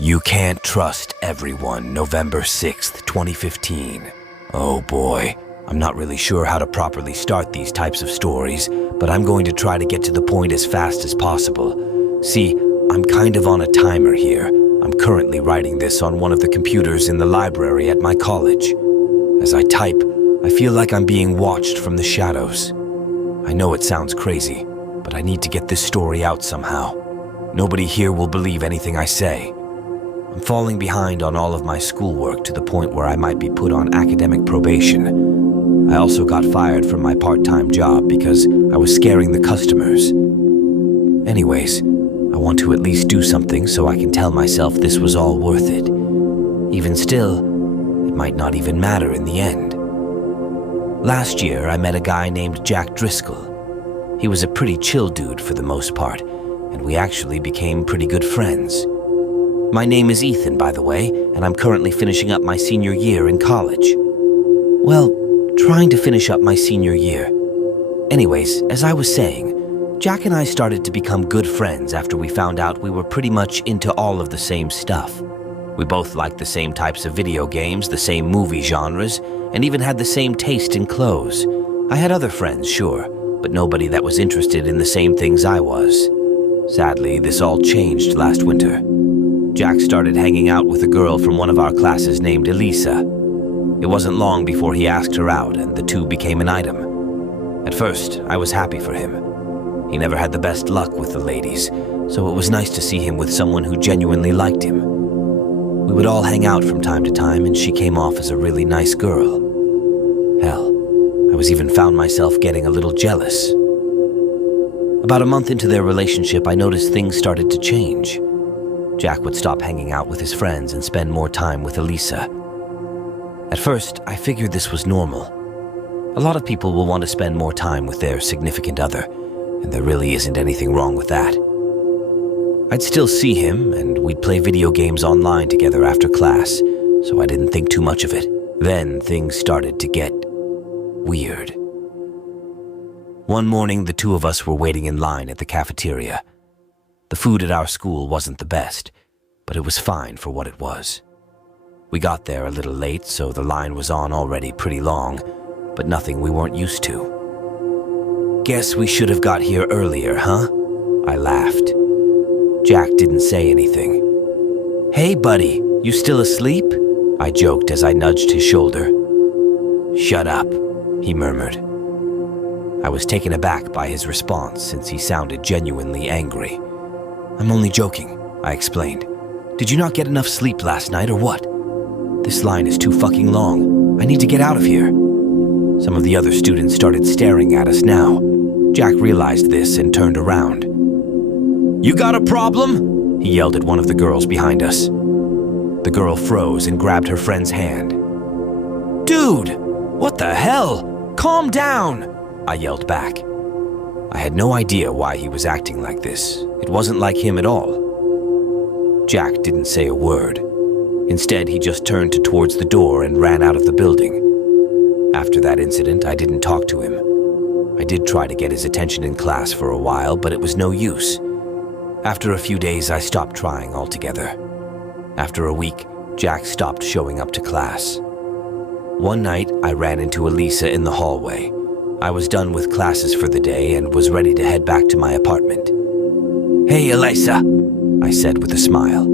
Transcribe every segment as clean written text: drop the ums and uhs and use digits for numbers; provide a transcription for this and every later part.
You Can't Trust Everyone, November 6th, 2015. Oh boy, I'm not really sure how to properly start these types of stories, but I'm going to try to get to the point as fast as possible. See, I'm kind of on a timer here. I'm currently writing this on one of the computers in the library at my college. As I type, I feel like I'm being watched from the shadows. I know it sounds crazy, but I need to get this story out somehow. Nobody here will believe anything I say. I'm falling behind on all of my schoolwork to the point where I might be put on academic probation. I also got fired from my part-time job because I was scaring the customers. Anyways, I want to at least do something so I can tell myself this was all worth it. Even still, it might not even matter in the end. Last year, I met a guy named Jack Driscoll. He was a pretty chill dude for the most part, and we actually became pretty good friends. My name is Ethan, by the way, and I'm currently finishing up my senior year in college. Well, trying to finish up my senior year. Anyways, as I was saying, Jack and I started to become good friends after we found out we were pretty much into all of the same stuff. We both liked the same types of video games, the same movie genres, and even had the same taste in clothes. I had other friends, sure, but nobody that was interested in the same things I was. Sadly, this all changed last winter. Jack started hanging out with a girl from one of our classes named Elisa. It wasn't long before he asked her out, and the two became an item. At first, I was happy for him. He never had the best luck with the ladies, so it was nice to see him with someone who genuinely liked him. We would all hang out from time to time, and she came off as a really nice girl. Hell, I was even found myself getting a little jealous. About a month into their relationship, I noticed things started to change. Jack would stop hanging out with his friends and spend more time with Elisa. At first, I figured this was normal. A lot of people will want to spend more time with their significant other, and there really isn't anything wrong with that. I'd still see him, and we'd play video games online together after class, so I didn't think too much of it. Then things started to get weird. One morning, the two of us were waiting in line at the cafeteria. The food at our school wasn't the best, but it was fine for what it was. We got there a little late, so the line was on already pretty long, but nothing we weren't used to. Guess we should have got here earlier, huh? I laughed. Jack didn't say anything. Hey, buddy, you still asleep? I joked as I nudged his shoulder. Shut up, he murmured. I was taken aback by his response since he sounded genuinely angry. I'm only joking, I explained. Did you not get enough sleep last night or what? This line is too fucking long. I need to get out of here. Some of the other students started staring at us now. Jack realized this and turned around. You got a problem? He yelled at one of the girls behind us. The girl froze and grabbed her friend's hand. Dude, what the hell? Calm down, I yelled back. I had no idea why he was acting like this. It wasn't like him at all. Jack didn't say a word. Instead, he just turned towards the door and ran out of the building. After that incident, I didn't talk to him. I did try to get his attention in class for a while, but it was no use. After a few days, I stopped trying altogether. After a week, Jack stopped showing up to class. One night, I ran into Elisa in the hallway. I was done with classes for the day and was ready to head back to my apartment. Hey, Elisa, I said with a smile.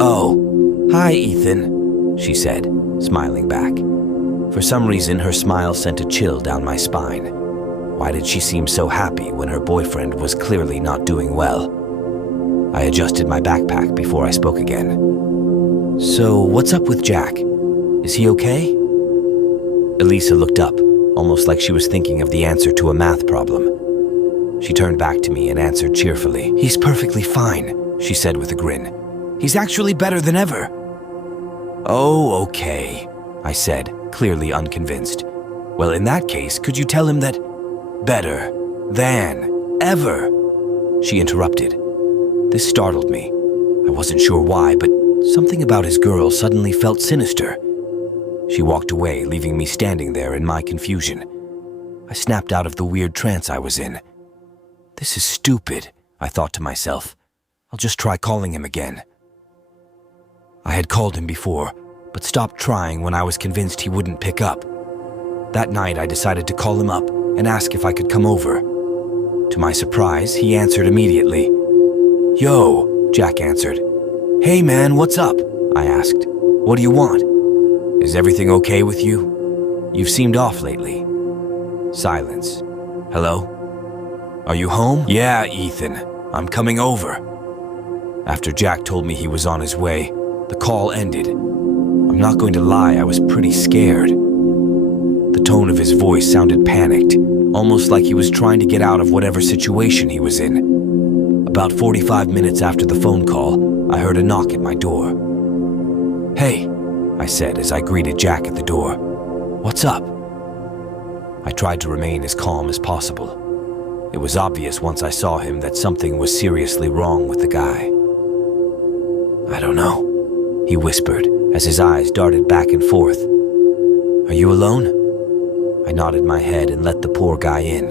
Oh, hi, Ethan, she said, smiling back. For some reason, her smile sent a chill down my spine. Why did she seem so happy when her boyfriend was clearly not doing well? I adjusted my backpack before I spoke again. So, what's up with Jack? Is he okay? Elisa looked up, almost like she was thinking of the answer to a math problem. She turned back to me and answered cheerfully. He's perfectly fine, she said with a grin. He's actually better than ever. Oh, okay, I said, clearly unconvinced. Well, in that case, could you tell him that better than ever? She interrupted. This startled me. I wasn't sure why, but something about his girl suddenly felt sinister. She walked away, leaving me standing there in my confusion. I snapped out of the weird trance I was in. This is stupid, I thought to myself. I'll just try calling him again. I had called him before, but stopped trying when I was convinced he wouldn't pick up. That night, I decided to call him up and ask if I could come over. To my surprise, he answered immediately. "Yo," Jack answered. "Hey man, what's up?" I asked. "What do you want? Is everything okay with you? You've seemed off lately." Silence. "Hello? Are you home?" "Yeah, Ethan. I'm coming over." After Jack told me he was on his way, the call ended. I'm not going to lie, I was pretty scared. The tone of his voice sounded panicked, almost like he was trying to get out of whatever situation he was in. About 45 minutes after the phone call, I heard a knock at my door. "Hey," I said as I greeted Jack at the door. "What's up?" I tried to remain as calm as possible. It was obvious once I saw him that something was seriously wrong with the guy. "I don't know," he whispered as his eyes darted back and forth. "Are you alone?" I nodded my head and let the poor guy in.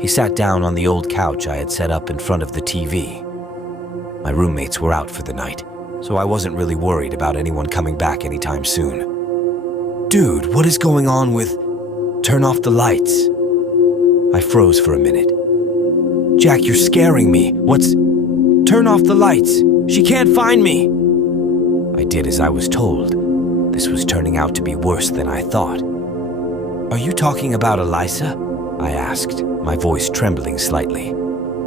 He sat down on the old couch I had set up in front of the TV. My roommates were out for the night, so I wasn't really worried about anyone coming back anytime soon. "Dude, what is going on with... Turn off the lights." I froze for a minute. "Jack, you're scaring me. What's... Turn off the lights. She can't find me." I did as I was told. This was turning out to be worse than I thought. "Are you talking about Elisa?" I asked, my voice trembling slightly.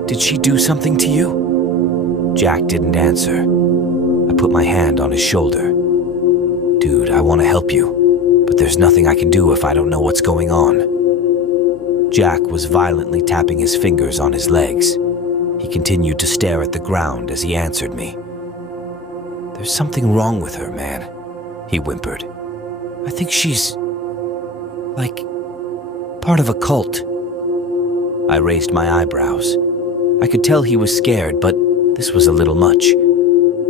"Did she do something to you?" Jack didn't answer. I put my hand on his shoulder. "Dude, I want to help you, but there's nothing I can do if I don't know what's going on." Jack was violently tapping his fingers on his legs. He continued to stare at the ground as he answered me. "There's something wrong with her, man," he whimpered. "I think she's... like... part of a cult." I raised my eyebrows. I could tell he was scared, but this was a little much.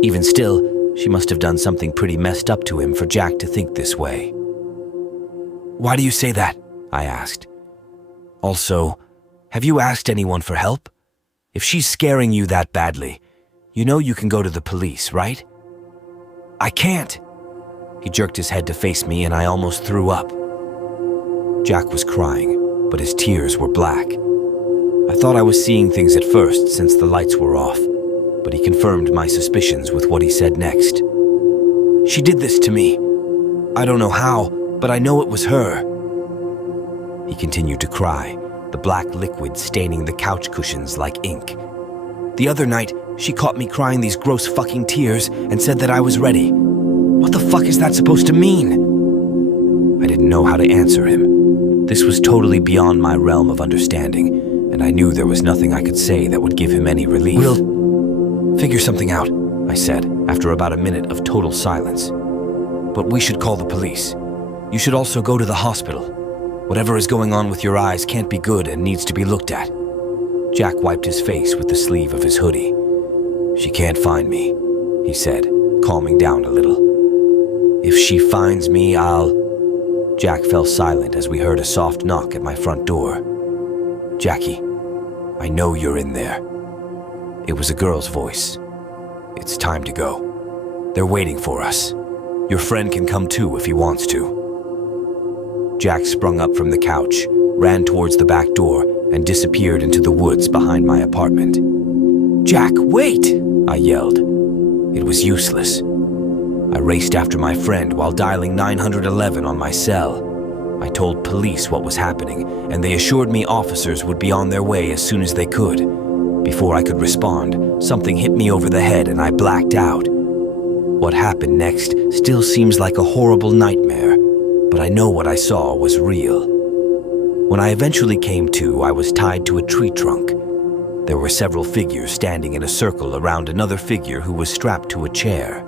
Even still, she must have done something pretty messed up to him for Jack to think this way. "Why do you say that?" I asked. "Also, have you asked anyone for help? If she's scaring you that badly, you know you can go to the police, right?" "I can't." He jerked his head to face me and I almost threw up. Jack was crying, but his tears were black. I thought I was seeing things at first since the lights were off, but he confirmed my suspicions with what he said next. "She did this to me. I don't know how, but I know it was her." He continued to cry, the black liquid staining the couch cushions like ink. "The other night, she caught me crying these gross fucking tears and said that I was ready. What the fuck is that supposed to mean?" I didn't know how to answer him. This was totally beyond my realm of understanding, and I knew there was nothing I could say that would give him any relief. "We'll figure something out," I said, after about a minute of total silence. "But we should call the police. You should also go to the hospital. Whatever is going on with your eyes can't be good and needs to be looked at." Jack wiped his face with the sleeve of his hoodie. "She can't find me," he said, calming down a little. "If she finds me, I'll..." Jack fell silent as we heard a soft knock at my front door. "Jackie, I know you're in there." It was a girl's voice. "It's time to go. They're waiting for us. Your friend can come too if he wants to." Jack sprung up from the couch, ran towards the back door, and disappeared into the woods behind my apartment. "Jack, wait!" I yelled. It was useless. I raced after my friend while dialing 911 on my cell. I told police what was happening, and they assured me officers would be on their way as soon as they could. Before I could respond, something hit me over the head and I blacked out. What happened next still seems like a horrible nightmare, but I know what I saw was real. When I eventually came to, I was tied to a tree trunk. There were several figures standing in a circle around another figure who was strapped to a chair.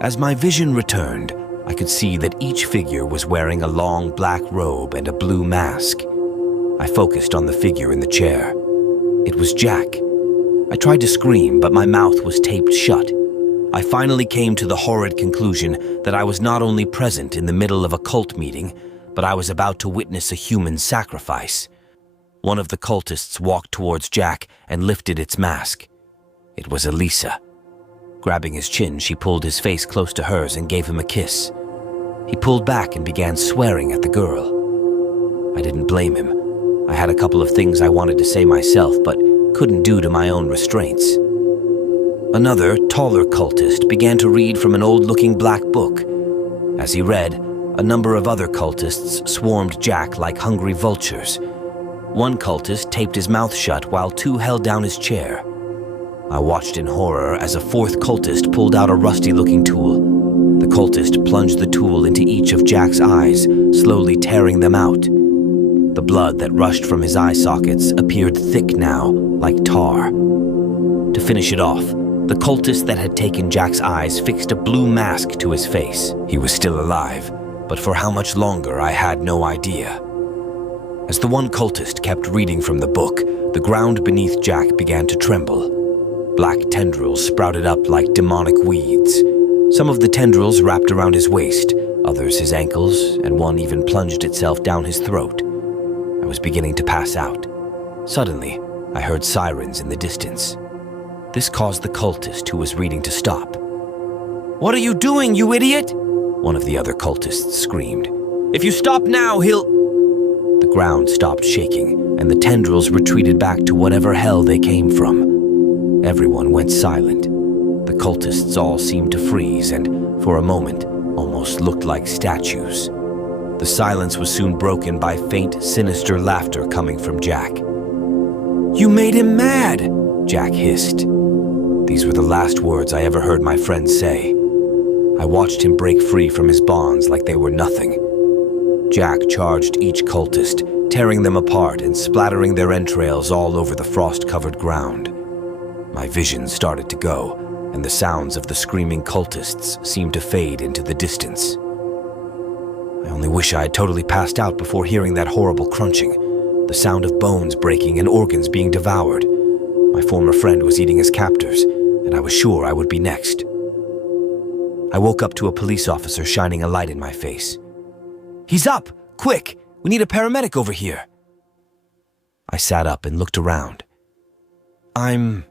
As my vision returned, I could see that each figure was wearing a long black robe and a blue mask. I focused on the figure in the chair. It was Jack. I tried to scream, but my mouth was taped shut. I finally came to the horrid conclusion that I was not only present in the middle of a cult meeting, but I was about to witness a human sacrifice. One of the cultists walked towards Jack and lifted its mask. It was Elisa. Grabbing his chin, she pulled his face close to hers and gave him a kiss. He pulled back and began swearing at the girl. I didn't blame him. I had a couple of things I wanted to say myself, but couldn't due to my own restraints. Another, taller cultist began to read from an old-looking black book. As he read, a number of other cultists swarmed Jack like hungry vultures. One cultist taped his mouth shut while two held down his chair. I watched in horror as a fourth cultist pulled out a rusty-looking tool. The cultist plunged the tool into each of Jack's eyes, slowly tearing them out. The blood that rushed from his eye sockets appeared thick now, like tar. To finish it off, the cultist that had taken Jack's eyes fixed a blue mask to his face. He was still alive, but for how much longer I had no idea. As the one cultist kept reading from the book, the ground beneath Jack began to tremble. Black tendrils sprouted up like demonic weeds. Some of the tendrils wrapped around his waist, others his ankles, and one even plunged itself down his throat. I was beginning to pass out. Suddenly, I heard sirens in the distance. This caused the cultist who was reading to stop. "What are you doing, you idiot?" one of the other cultists screamed. "If you stop now, he'll—" The ground stopped shaking, and the tendrils retreated back to whatever hell they came from. Everyone went silent. The cultists all seemed to freeze and, for a moment, almost looked like statues. The silence was soon broken by faint, sinister laughter coming from Jack. "You made him mad!" Jack hissed. These were the last words I ever heard my friend say. I watched him break free from his bonds like they were nothing. Jack charged each cultist, tearing them apart and splattering their entrails all over the frost-covered ground. My vision started to go, and the sounds of the screaming cultists seemed to fade into the distance. I only wish I had totally passed out before hearing that horrible crunching, the sound of bones breaking and organs being devoured. My former friend was eating his captors, and I was sure I would be next. I woke up to a police officer shining a light in my face. "He's up! Quick! We need a paramedic over here!" I sat up and looked around. "I'm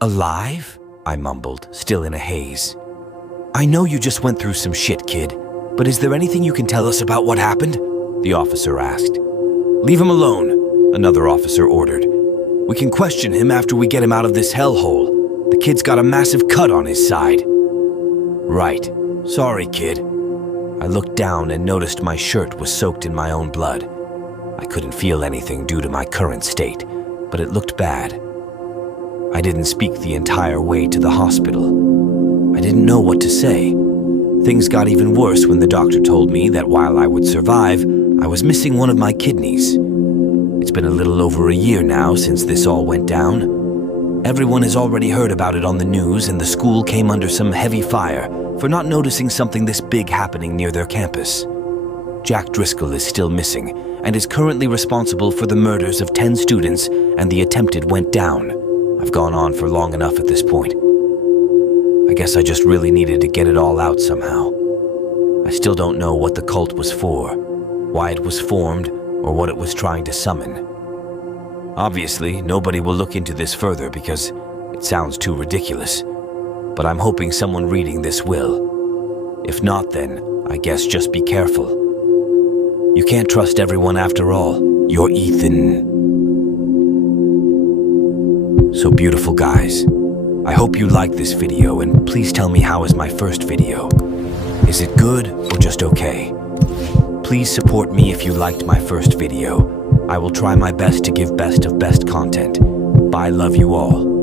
alive?" I mumbled, still in a haze. "I know you just went through some shit, kid, but is there anything you can tell us about what happened?" the officer asked. "Leave him alone," another officer ordered. "We can question him after we get him out of this hellhole. The kid's got a massive cut on his side." "Right. Sorry, kid." I looked down and noticed my shirt was soaked in my own blood. I couldn't feel anything due to my current state, but it looked bad. I didn't speak the entire way to the hospital. I didn't know what to say. Things got even worse when the doctor told me that while I would survive, I was missing one of my kidneys. It's been a little over a year now since this all went down. Everyone has already heard about it on the news, and the school came under some heavy fire for not noticing something this big happening near their campus. Jack Driscoll is still missing and is currently responsible for the murders of 10 students and the attempted went down. I've gone on for long enough at this point. I guess I just really needed to get it all out somehow. I still don't know what the cult was for, why it was formed, or what it was trying to summon. Obviously, nobody will look into this further because it sounds too ridiculous. But I'm hoping someone reading this will. If not, then I guess just be careful. You can't trust everyone after all. You're Ethan. So beautiful, guys. I hope you liked this video, and please tell me how is my first video. Is it good or just okay? Please support me if you liked my first video. I will try my best to give best of best content. Bye, love you all.